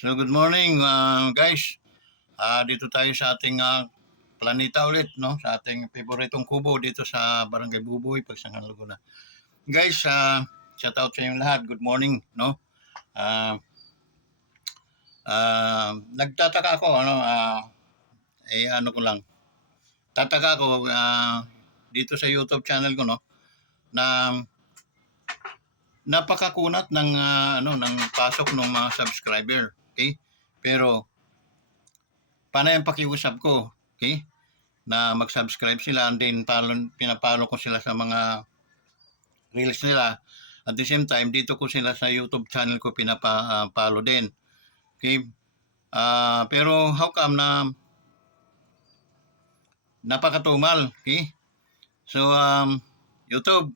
So good morning guys. Dito tayo sa ating planeta ulit, no? Sa ating paboritong kubo dito sa Barangay Buboy, Pagsangan, Laguna. Guys, shout out sa inyong lahat. Good morning, no? Ah, Nagtataka ako ano ko lang. Tataka ako dito sa YouTube channel ko, no, na napakakunat ng ng pasok ng mga subscriber, okay? Pero paano yung pakiusap ko, okay? Na mag-subscribe sila and then pinapalo ko sila sa mga reels nila. At the same time, dito ko sila sa YouTube channel ko pinapalo din. Okay? Pero how come na napakatumal? Okay? So, YouTube,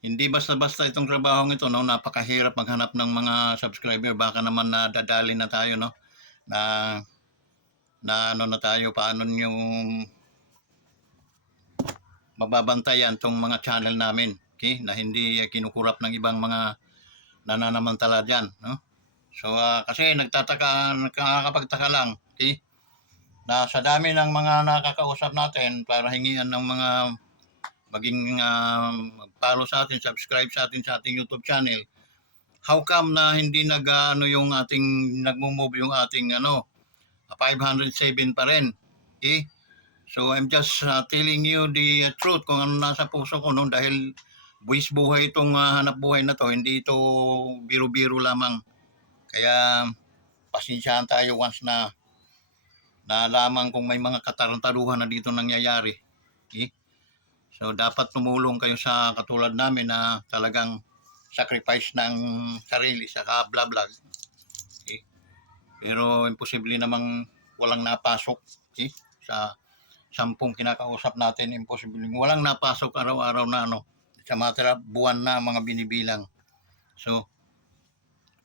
hindi basta-basta itong trabahong ito, no? Napakahirap maghanap ng mga subscriber. Baka naman na dadali na tayo, no? Na ano na tayo, paano yung mababantayan tong mga channel namin, okay? Na hindi kinukurap ng ibang mga nananamantala dyan, no? So, kasi nakakapagtaka lang, okay? Na sa dami ng mga nakakausap natin para hingian ng mga maging follow sa atin, subscribe sa atin sa ating YouTube channel, how come na hindi yung nagmo-move yung ating 507 pa rin, okay? So I'm just telling you the truth kung ano nasa puso ko, no, dahil buwis buhay itong hanap buhay na to, hindi ito biro-biro lamang. Kaya pasensyahan tayo once na lamang kung may mga katarantaduhan na dito nangyayari. Okay? So dapat tumulong kayo sa katulad namin na talagang sacrifice ng sarili sa bla-vlog. Okay? Pero imposible namang walang napasok, okay? Sa 10 kinakausap natin, imposible walang napasok araw-araw na sa matter buwan na mga binibilang. So,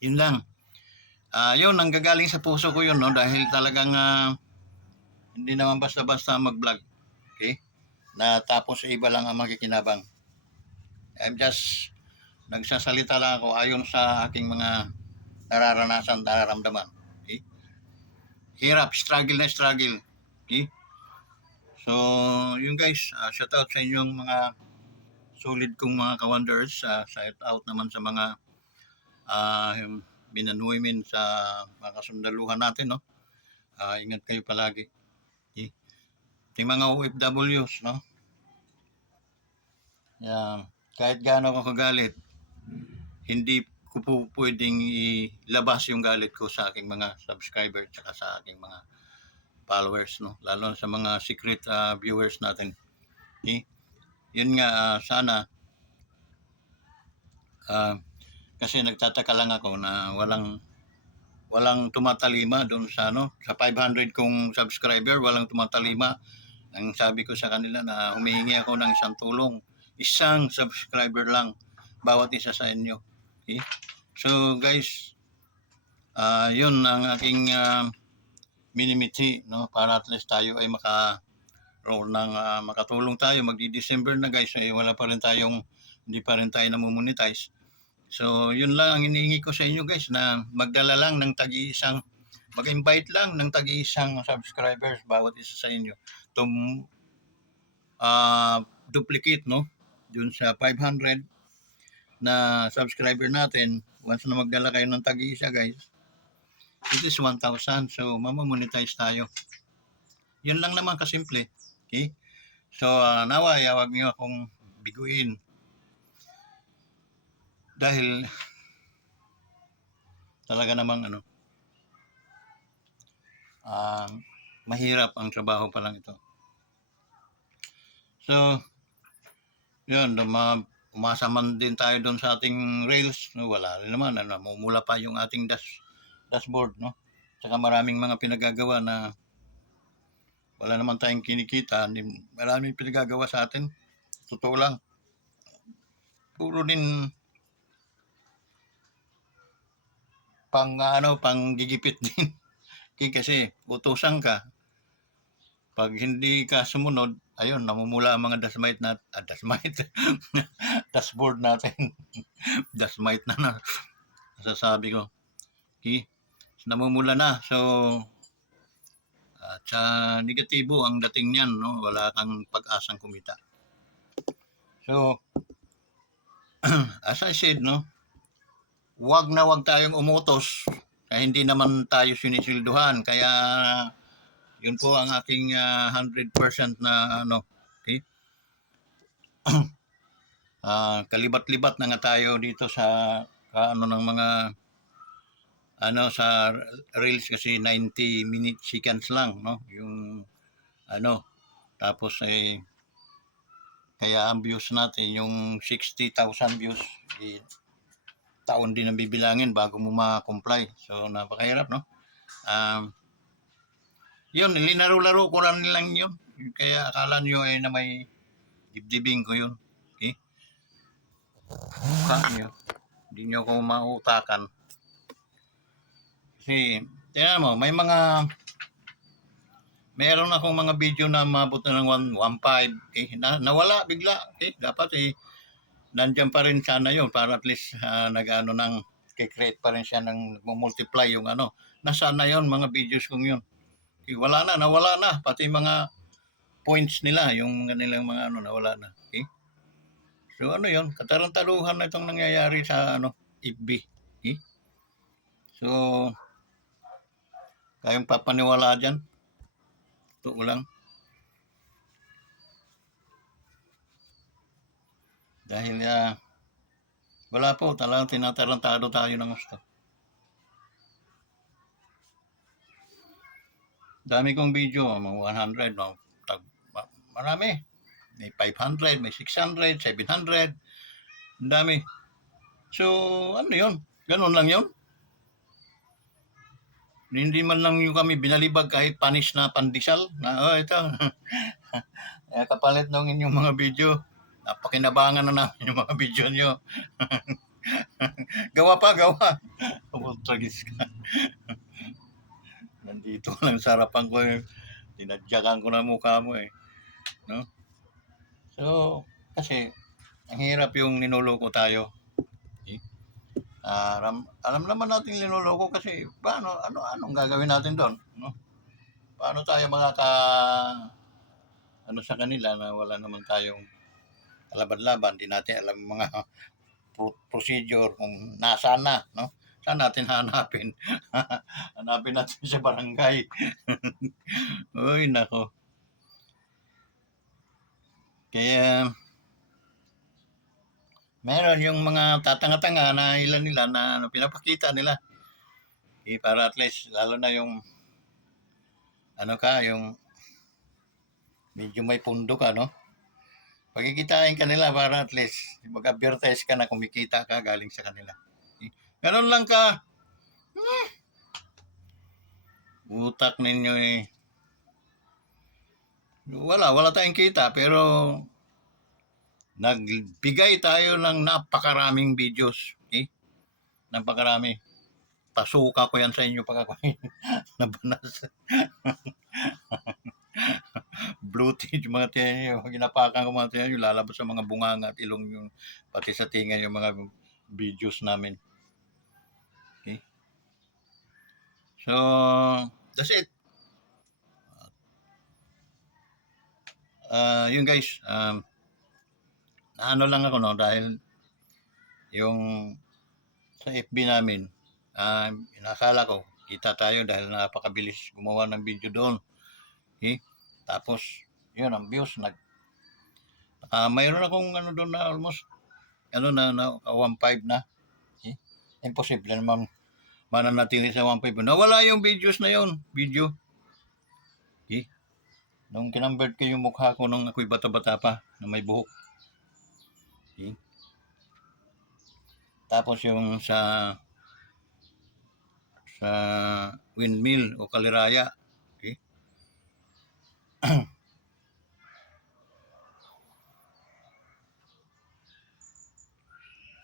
yun lang. Yun, nanggagaling sa puso ko yun, no? Dahil talagang hindi naman basta-basta mag-vlog. Okay? Na tapos iba lang ang makikinabang. I'm just nagsasalita lang ako ayon sa aking mga nararanasan, nararamdaman. Okay? Hirap, struggle na struggle. Okay? So, yun guys, shout out sa inyong mga solid kong mga ka-wonders. Shout out naman sa mga men and women sa mga kasundaluhan natin, no? Ingat kayo palagi. Okay? Yung mga OFWs, no? Kahit gaano ako kagalit, hindi ko po pwedeng ilabas yung galit ko sa aking mga subscribers at sa aking mga followers, no? Lalo sa mga secret viewers natin. Okay? Yun nga, sana kasi nagtataka lang ako na walang tumatalima doon sa sa 500 kong subscriber, walang tumatalima. Ang sabi ko sa kanila na humihingi ako ng isang subscriber lang bawat isa sa inyo. Okay? So guys, yun ang aking minimiti, no, para at least tayo ay makatulong tayo. Magdi-December na guys, wala pa rin hindi pa rin tayo namumonetize. So yun lang ang iniingi ko sa inyo guys, na magdala lang ng mag-invite lang ng tag-iisang subscribers bawat isa sa inyo to duplicate, no, dun sa 500 na subscriber natin. Once na magdala kayo ng tag-iisa guys, it is 1,000. So mamamonetize tayo. Yun lang naman kasimple. Okay? So naway, wag niyo akong biguin. Dahil talaga namang mahirap ang trabaho pa lang ito. So, yun, umasa man din tayo doon sa ating rails, no? Wala rin naman, namumula pa yung ating dashboard, no? Saka maraming mga pinagagawa na wala naman tayong kinikita, maraming pinagagawa sa atin. Totoo lang. Puro din pang gigipit din. Kasi utusan ka. Pag hindi ka sumunod, ayun, namumula ang mga dashboard natin. Dashmite na nasasabi ko. Okay? Namumula na. So, at sa negatibo ang dating niyan, no? Wala kang pag-asang kumita. So, as I said, no? Wag na wag tayong umutos. Hindi naman tayo sinisilduhan. Kaya, yun po ang aking 100% na ano, okay? Kalibat-libat na nga tayo dito sa ano ng mga ano sa reels kasi 90 minute seconds lang, no? Yung ano, tapos kaya ang views natin yung 60,000 views, taon din ang bibilangin bago mo ma-comply. So napakahirap, no? Yun, linaro-laro ko lang yun. Kaya akala nyo na may dibdibing ko yun. Okay? Mukha nyo. Hindi nyo ko mautakan. Kasi, tingnan mo, meron akong mga video na mabot na ng 1.5. Okay? Nawala bigla. Okay? Dapat nandiyan pa rin sana yun para at least nag-ano ng create pa rin siya ng multiply yung ano. Nasaan na yun mga videos kong yun. Okay? Nawala na. Pati mga points nila, yung kanilang mga ano, nawala na. Okay? So ano yun, katarantaduhan na itong nangyayari sa ano, FB. Okay? So, kayong papaniwala dyan. Ito lang. Dahil wala po, talagang tinatarantado tayo ng gusto. Dami kong video, mga 100, no? Marami. May 500, may 600, 700. Ang dami. So, ano yun? Ganun lang yun. Hindi man lang yung kami binalibag kahit panis na pandesal na ito. Kapalit ng inyong mga video. Napakinabangan na namin yung mga video nyo. gawa. Tragis ka. Nandito lang sa harapan ko dinadyakan ko na mukha mo no? So, kasi ang hirap yung ninuloko tayo. Okay? Alam naman natin linuloko kasi anong gagawin natin doon, no? Paano tayo ano sa kanila na wala naman tayong kalaban-laban, di natin alam mga procedure kung nasaan na, no? Saan natin hanapin? Hanapin natin sa barangay. Uy, nako. Kaya meron yung mga tatanga-tanga na ilan nila na pinapakita nila. Para at least, lalo na yung yung medyo may pundo ka, no? Pagkikitain ka nila para at least mag-advertise ka na kumikita ka galing sa kanila. Ganun lang ka. Utak ninyo wala tayong kita pero nagbigay tayo ng napakaraming videos. Okay? Napakarami. Pasuka ko yan sa inyo pagkakain. Nabanas. Bloated mga tiyan nyo. Ginapakan ko mga tiyan nyo. Lalabas sa mga bunganga at ilong yung pati sa tinga yung mga videos namin. Okay? So, that's it. Yun guys. Ano lang ako no dahil yung sa FB namin inakala ko kita tayo dahil napakabilis gumawa ng video doon. Okay? Tapos yun ang views mayroon akong ano doon na almost na 1.5 na. Okay? Imposible naman mananatili sa 1.5. Nawala yung videos na yun. Video. Okay? Nung kinambert ko yung mukha ko nung ako'y bata-bata pa na may buhok. Okay? Tapos yung sa windmill o kaliraya. Okay?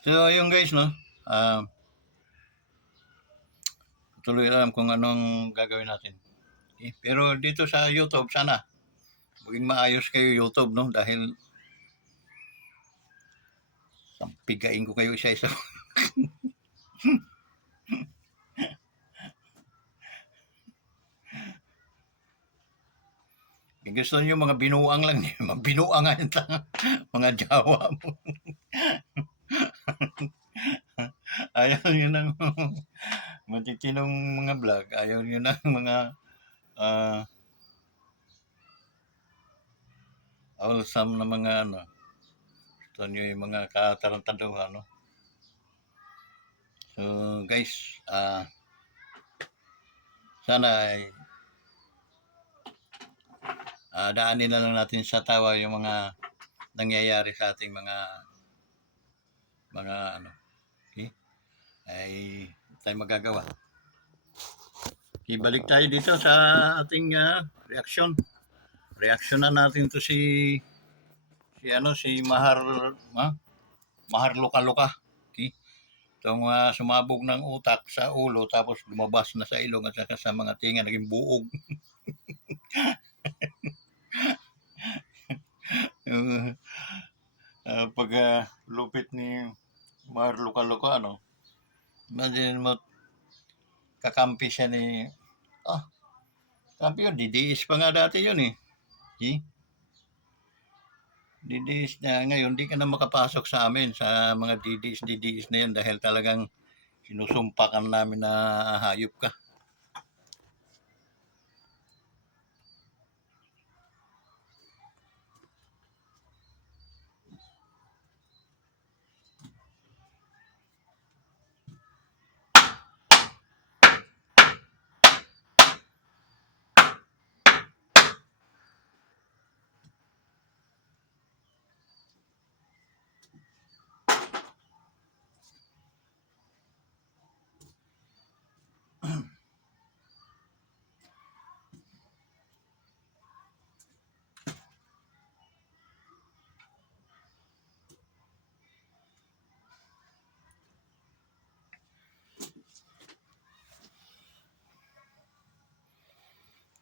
So yung guys no, tuloy alam kung anong gagawin natin. Okay? Pero dito sa YouTube sana maging maayos kayo YouTube no dahil pigain ko kayo isa-isa. Gusto niyo mga binuang lang, mga binuangan lang, mga Jawa mo. Ayaw niyo ng matitinong mga vlog, ayaw niyo ng mga ah, wholesome na mga ano. Gusto niyo yung mga katarantaduhan, no? So guys, sana ay daanin na lang natin sa tawa yung mga nangyayari sa ating mga ano, okay? Ay tayo magagawa. Ibalik tayo dito sa ating reaksyon. Reaksyon na natin to si Mahar Luka-Luka. Okay? Itong sumabog ng utak sa ulo tapos lumabas na sa ilong at saka sa mga tinga naging buog. Pag lupit ni Mahar Luka-Luka, ano? Imagine mo, kakampi siya ni kampi yun, DDS pa nga dati yun eh. Okay? DDS na ngayon, di ka na makapasok sa amin sa mga DDS na yun dahil talagang sinusumpakan namin na hayop ka.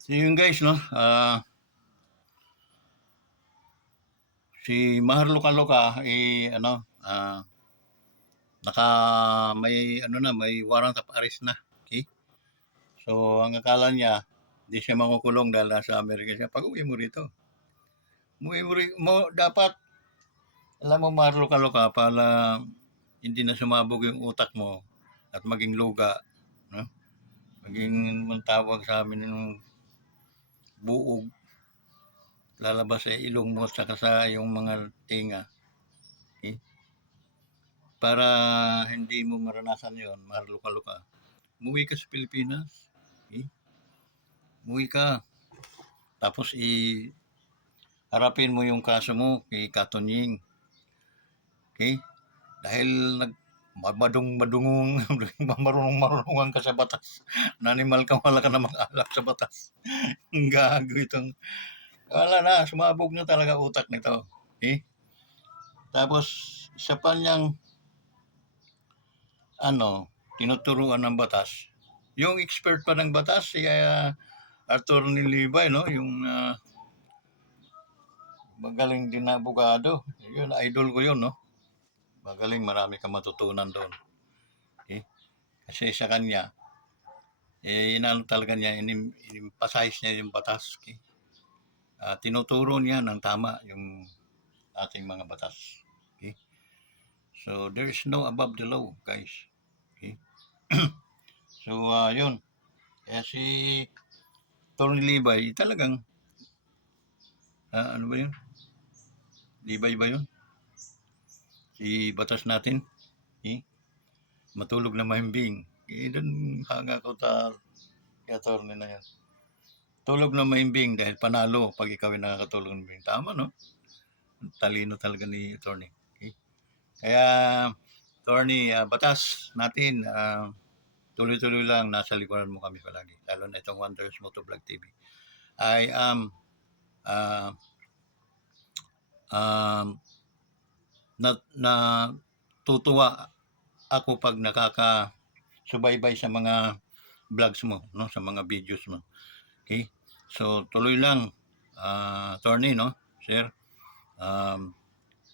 So yun guys, no? Si Mahar Luka-Luka, ano, naka may warrant of arrest na. Okay? So ang akala niya, di siya makukulong dahil nasa Amerika siya. Pag-uwi mo rito. Dapat, alam mo Mahar Luka-Luka, para hindi na sumabog yung utak mo at maging luga, no? Maging tawag sa amin ng buog, lalabas sa ilong mo at saka sa yung mga tinga. Okay? Para hindi mo maranasan yon, Mahar Luka-Luka, umuwi ka sa Pilipinas. Okay? Umuwi ka. Tapos harapin mo yung kaso mo kay Katonying. Okay? Dahil madungong marunungan ka sa batas. Nanimal ka, wala ka na mag-alak sa batas. Gago itong, wala na, sumabog na talaga utak nito. Okay? Tapos, isa pa niyang, tinuturuan ng batas. Yung expert pa ng batas, si Attorney Levi, no? Yung magaling din na abogado. Yun, idol ko yun, no? Magaling, marami kang matutunan doon. Okay? Kasi sa kanya, talaga niya, in-emphasize niya yung batas. Okay? Tinuturo niya ng tama yung ating mga batas. Okay? So, there is no above the law, guys. Okay? So, yun. Kaya si Tony Libay, talagang, ano ba yun? Libay ba yun? Si batas natin. Okay? Matulog na mahimbing. Doon hanga ko attorney na yan. Tulog na mahimbing dahil panalo pag ikaw ay nakakatulog ng mahimbing. Tama, no? Talino talaga ni attorney. Okay? Kaya, attorney, batas natin, tuloy-tuloy lang, nasa likuran mo kami palagi. Lalo na itong Wonders Motovlog TV. I am na tutuwa ako pag nakakasubaybay sa mga vlogs mo, no, sa mga videos mo. Okay? So tuloy lang, attorney, no, sir.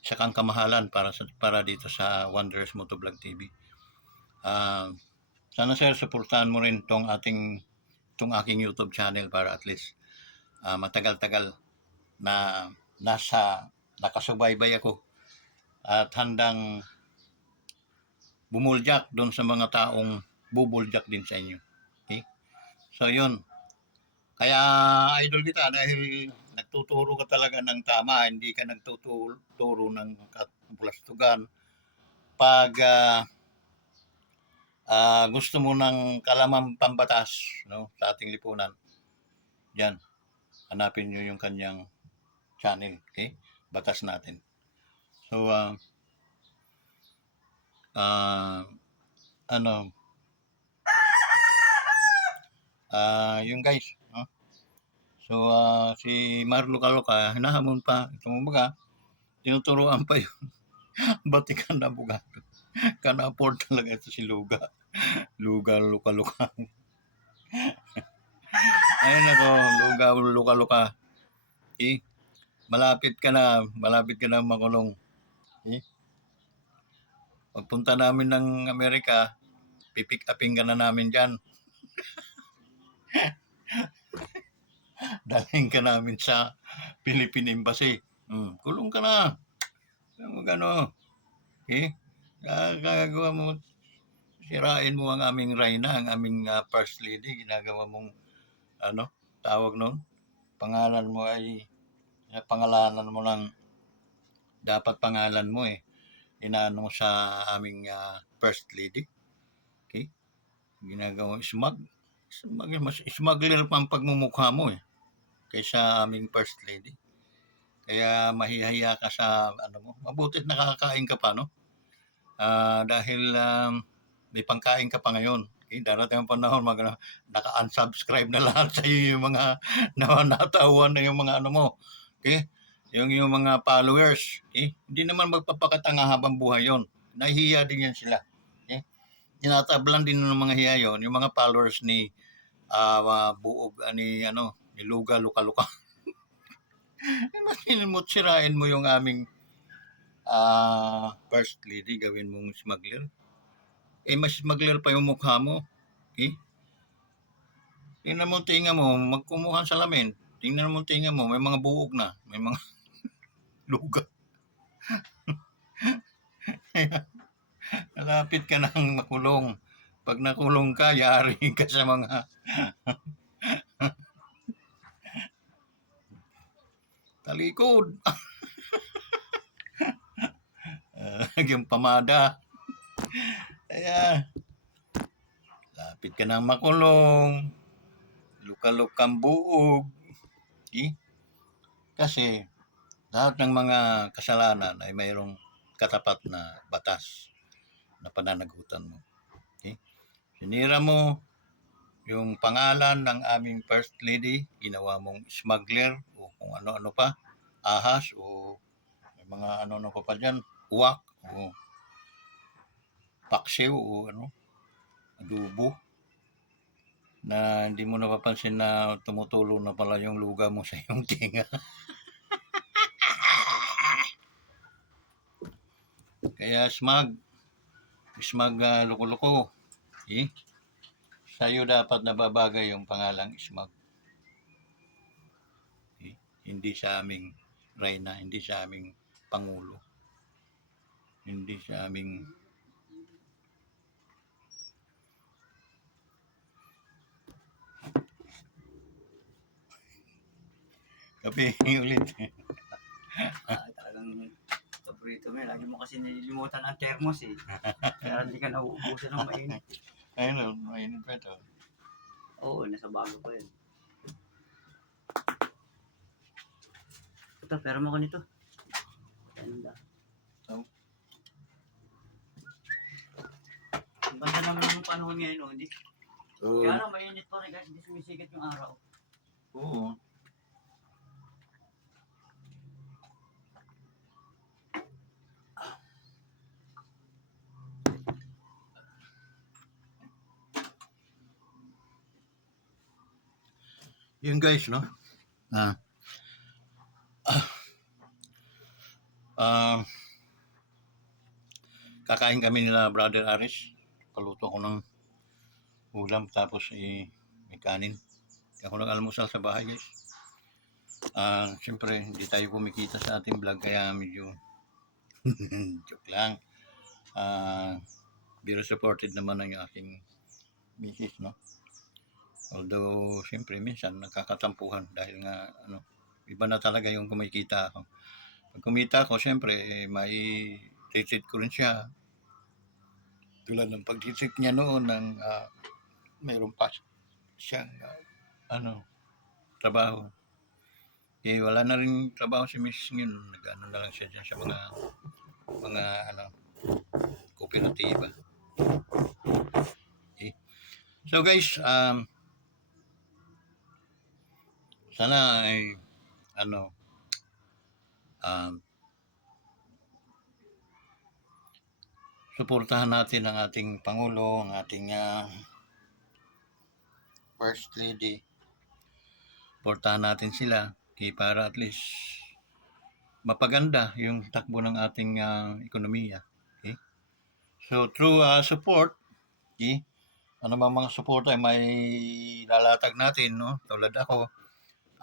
Siya kang kamahalan para dito sa Wonders Motovlog TV. Sana sir, suportahan mo rin tong aking YouTube channel para at least matagal-tagal na nakasubaybay ako at handang bumuljak doon sa mga taong bubuljak din sa inyo. Okay? So yun. Kaya idol kita dahil nagtuturo ka talaga ng tama, hindi ka nagtuturo ng kabulastugan. Pag gusto mo ng kalamang pambatas, no, sa ating lipunan, yan, hanapin nyo yung kanyang channel, okay? Batas natin. So, ano, yung guys, no? So, si Marlo Caloca, hinahamon pa, kumbaga, tinuturuan pa yung Batikan na abogado. Kana afford talaga ito si Luga. Luga, luka-luka. Ayun ako, Luga, luka-luka. Eh, malapit ka na makulong. Eh, pagpunta namin ng Amerika, pipick upin ka na namin dyan. Dalhin ka namin sa Philippine Embassy. Kulong ka na. Ano, gagawa mo, sirain mo ang aming Reyna, ang aming First Lady, ginagawa mong, tawag nun, pangalan mo ay, pangalanan mo lang, dapat pangalan mo inaano mo sa aming First Lady. Okay? Ginagawa, mas smuggler pa ang pagmumukha mo kaysa aming First Lady. Kaya mahihiya ka sa mo. Mabutit nakakain ka pa, no? Dahil may pangkain ka pa ngayon. Okay? Darating ang panahon, naka-unsubscribe na lahat sa iyo yung mga natawan na yung mga mo. Okay? Yung mga followers. Okay? Hindi naman magpapakatanga habang buhay yon. Nahihiya din yan sila. Okay? Tinatablan din ng mga hiya yon, yung mga followers ni buog ni Luga, luka-luka. Mas sirain mo yung aming First Lady, gawin mong smuggler. Mas smuggler pa yung mukha mo. Okay? Tingnan mo, tinga mo, magkumukhang salamin. Tingnan mo, tinga mo, may mga buog na. May mga luga. Malapit ka nang makulong. Pag nakulong ka, yari ka sa mga talikod. Yung pamada. Kaya, lapit ka nang makulong. Luka-lukang buog. Okay? Kasi, lahat ng mga kasalanan ay mayroong katapat na batas na pananagutan mo. Okay? Sinira mo yung pangalan ng aming First Lady, ginawa mong smuggler o kung ano-ano pa, ahas o may mga ano pa dyan, uwak o paksiw o adobo, na hindi mo napapansin na tumutulo na pala yung luga mo sa iyong tinga. Kaya smug loko-loko. Sa'yo dapat nababagay yung pangalang smug. Hindi sa aming Reyna, hindi sa aming Pangulo, hindi sa aming kape ulit. Talagang paborito mo. Lagi mo kasi nililimutan ang thermos Kaya hindi ka nauubusan ng mainit. Ayun, mainit pa ito. Oo, nasa bago pa yun. Ito, pero mo ko nito. Ganda. Ang ganda naman yung panahon ngayon, hindi? Kaya lang mainit pa rin guys, hindi sumisikat yung araw. Oo. Yun guys, no? Kakain kami nila Brother Aris. Paluto ko ng ulam tapos may kanin. Ako nag-almusal sa bahay guys. Siyempre, hindi tayo kumikita sa ating vlog kaya medyo joke lang. Pero supported naman ng aking misis, no? Although, siyempre, minsan nagkakatampuhan dahil nga, iba na talaga yung kumikita ako. Pag kumita ako, siyempre, may treat ko rin siya. Tulad ng pag-treat niya noon ng mayroon pa siyang trabaho. Wala na rin trabaho si Miss ngayon. Nag-ano na lang siya dyan sa mga kooperatiba. Okay. So guys, sana ay suportahan natin ang ating Pangulo, ang ating First Lady. Suportahan natin sila para at least mapaganda yung takbo ng ating ekonomiya. Okay? So through support, okay, ano ba mga suporta ay may lalatag natin, no? Tulad ako,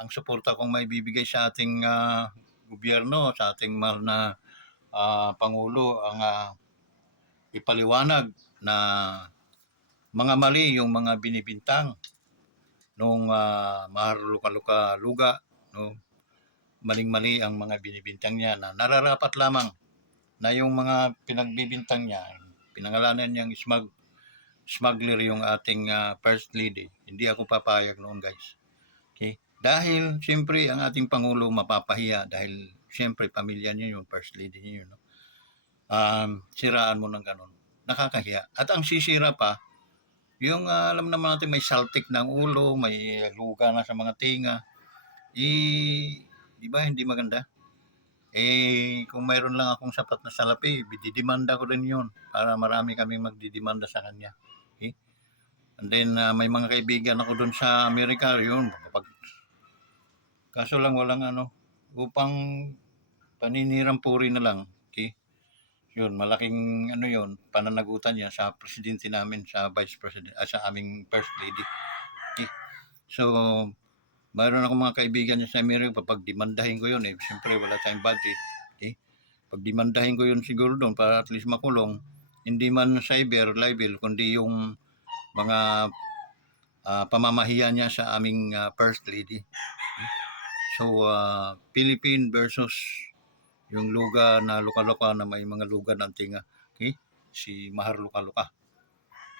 ang suporta kong may bibigay sa ating gobyerno, sa ating mahal na Pangulo, ang ipaliwanag na mga mali yung mga binibintang nung Maharlika Luga, no? Maling-mali ang mga binibintang niya na nararapat lamang na yung mga pinagbibintang niya, pinangalanan niyang smuggler yung ating First Lady. Hindi ako papayag noon, guys. Okay? Dahil, siyempre, ang ating Pangulo mapapahiya dahil, siyempre, pamilya niyo yung First Lady niyo. No? Siraan mo ng ganun. Nakakahiya. At ang sisira pa, yung alam naman natin may saltik ng ulo, may luga na sa mga tinga, di ba hindi maganda? Kung mayroon lang akong sapat na salapi, didimanda ko rin yun para marami kaming magdidimanda sa kanya. Okay? And then, may mga kaibigan ako doon sa Amerika, yun. Kaso lang walang upang paninirang puri na lang. Okay? Yun, malaking yun, pananagutan niya sa presidente namin, sa vice president, sa aming first lady. Okay? So, mayroon ako mga kaibigan niya sa Amerika, papagdimandahin ko yun siyempre wala tayong budget. Okay? Pagdimandahin ko yun siguro doon para at least makulong, hindi man cyber libel, kundi yung mga pamamahiya niya sa aming first lady. Okay? So, Philippine versus yung luga na luka-luka na may mga luga ng tinga. Okay? Si Mahar Luka-Luka.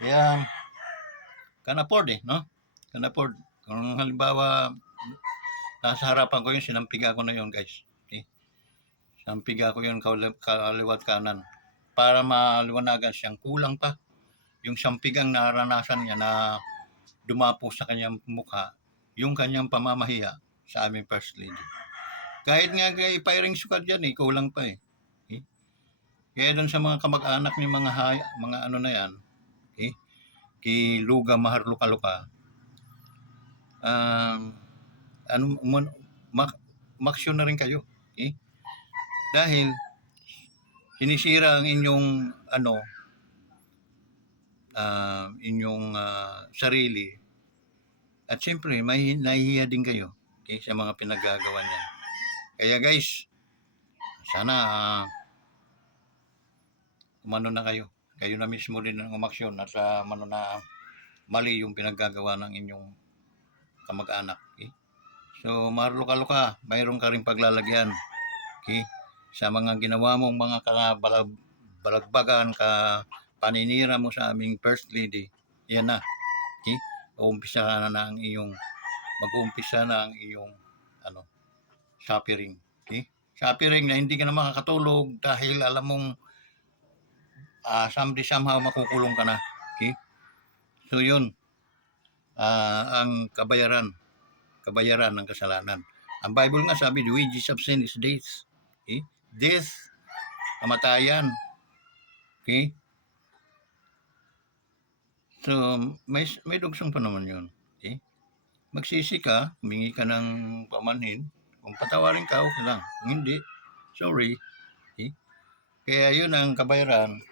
Kaya, can afford no? Can afford. Kung halimbawa, nasa harapan ko yun, sinampiga ko na yun, guys. Okay? Sinampiga ko yun kaliwat kanan para maliwanagan siyang kulang pa. Yung sampigang naranasan niya na dumapo sa kanyang mukha, yung kanyang pamamahiya sa aming first lady. Kahit nga ipiring sukat yan, kulang pa Okay? Kaya doon sa mga kamag-anak ni mga na yan, okay? Kay Luga Mahar Luka-Luka, maksyon na rin kayo. Okay? Dahil sinisira ang inyong sarili at siyempre may nahihiya din kayo sa mga pinagagawa niya. Kaya guys, sana umano na kayo na mismo din ang umaksyon at mali yung pinaggagawa ng inyong kamag-anak. Okay? So, maluka-luka, mayroon ka rin paglalagyan. Okay? Sa mga ginawa mong mga balagbagan, paninira mo sa aming first lady, yan na. Okay? Mag-uumpisa na ang iyong suffering. Okay? Suffering na hindi ka na makakatulog dahil alam mong somehow makukulong ka na. Okay? So yun, ang kabayaran ng kasalanan. Ang Bible nga sabi, the wages of sin is death. Okay? Death, kamatayan. Okay? So, may dugsong pa naman yun. Okay? Magsisi ka, humingi ka ng pamanhin. Kung patawarin ka, okay lang. Kung hindi, sorry. Okay? Kaya yun ang kabayaran.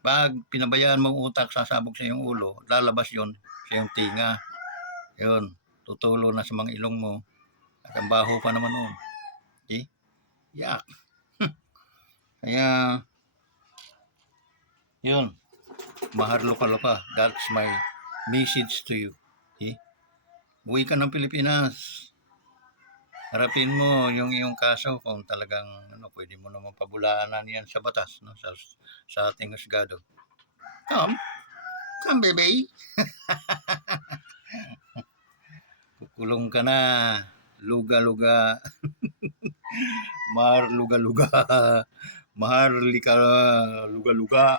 Pag pinabayaan mong utak, sasabog sa iyong ulo, lalabas yon sa iyong tinga. Yun, tutulo na sa mga ilong mo. At ang baho pa naman noon. Okay? Yak. Kaya, yun. Maharluka-luka. That's my message to you. Okay? Uwi ka ng Pilipinas. Harapin mo yung iyong kaso kung talagang pwede mo naman pabulaanan yan sa batas, no? Sa ating husgado. Come, baby. Kukulong ka na. Luga-luga. Mahar luga-luga. Maharlika luga-luga.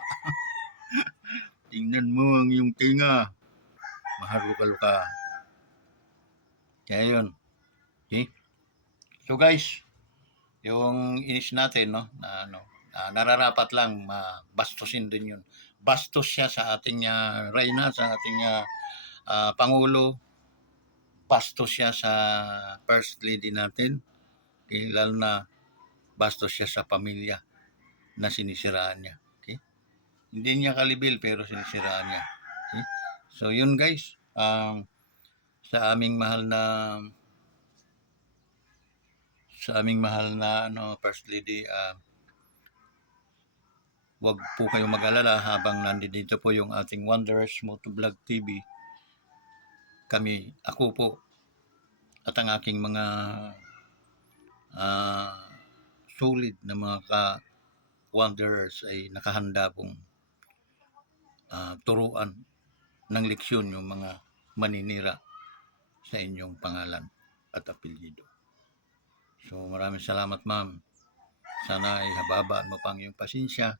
Tingnan mo ang iyong tinga. Mahar luga-luga. Kaya yun. Okay? So guys, yung inis natin, no, nararapat lang bastusin din yun. Bastos siya sa ating reyna, sa ating pangulo. Bastos siya sa first lady natin. Lalo na bastos siya sa pamilya na sinisiraan niya. Okay? Hindi niya kalibil pero sinisiraan niya. Okay? So yun guys, sa aming mahal na first lady, wag po kayong mag-alala habang nandito po yung ating Wanderers Motovlog TV. Ako po at ang aking mga solid na mga ka-Wanderers ay nakahanda pong turuan ng leksyon yung mga maninira sa inyong pangalan at apelyido. So maraming salamat ma'am. Sana ay hababaan mo pang yung pasensya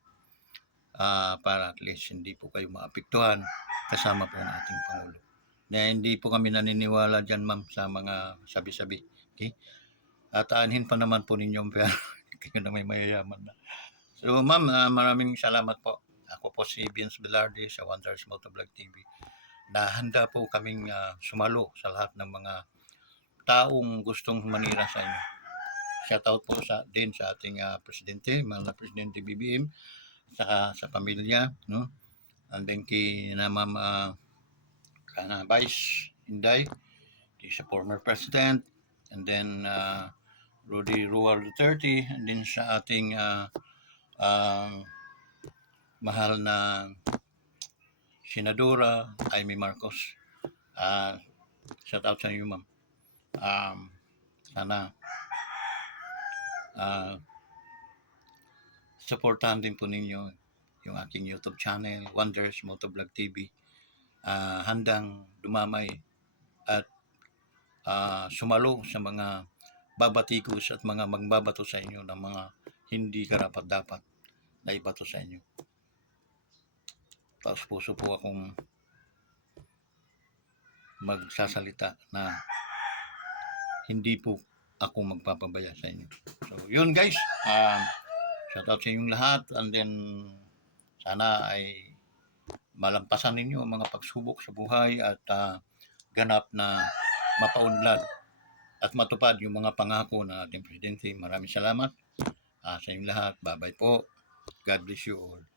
para at least hindi po kayo maapektuhan kasama po ng ating Pangulo. Na hindi po kami naniniwala dyan ma'am sa mga sabi-sabi. Okay? At aanhin pa naman po ninyo pero kayo na may mayayaman na. So ma'am, maraming salamat po. Ako po si Vince Velarde sa Wanderers Motovlog TV. Handa po kaming sumalo sa lahat ng mga taong gustong manira sa inyo. Shoutout po din sa ating presidente, mahal na Presidente BBM, saka sa pamilya, no? And then kay na Ma'am Vice Inday, sa former president, and then Rudy Rual Duterte, and then sa ating mahal na Senadora Amy Marcos. Shoutout sa inyo ma'am. Sana supportahan din po ninyo yung aking YouTube channel, Wanderers Motovlog TV. Handang dumamay at sumalo sa mga babatikos at mga magbabato sa inyo ng mga hindi karapat-dapat na ibato sa inyo. Taos puso po akong magsasalita na hindi po ako magpapabaya sa inyo. So yun guys, shoutout sa inyong lahat, and then sana ay malampasan ninyo ang mga pagsubok sa buhay at ganap na mapaunlad at matupad yung mga pangako na ating presidente. Maraming salamat sa inyong lahat. Bye-bye po. God bless you all.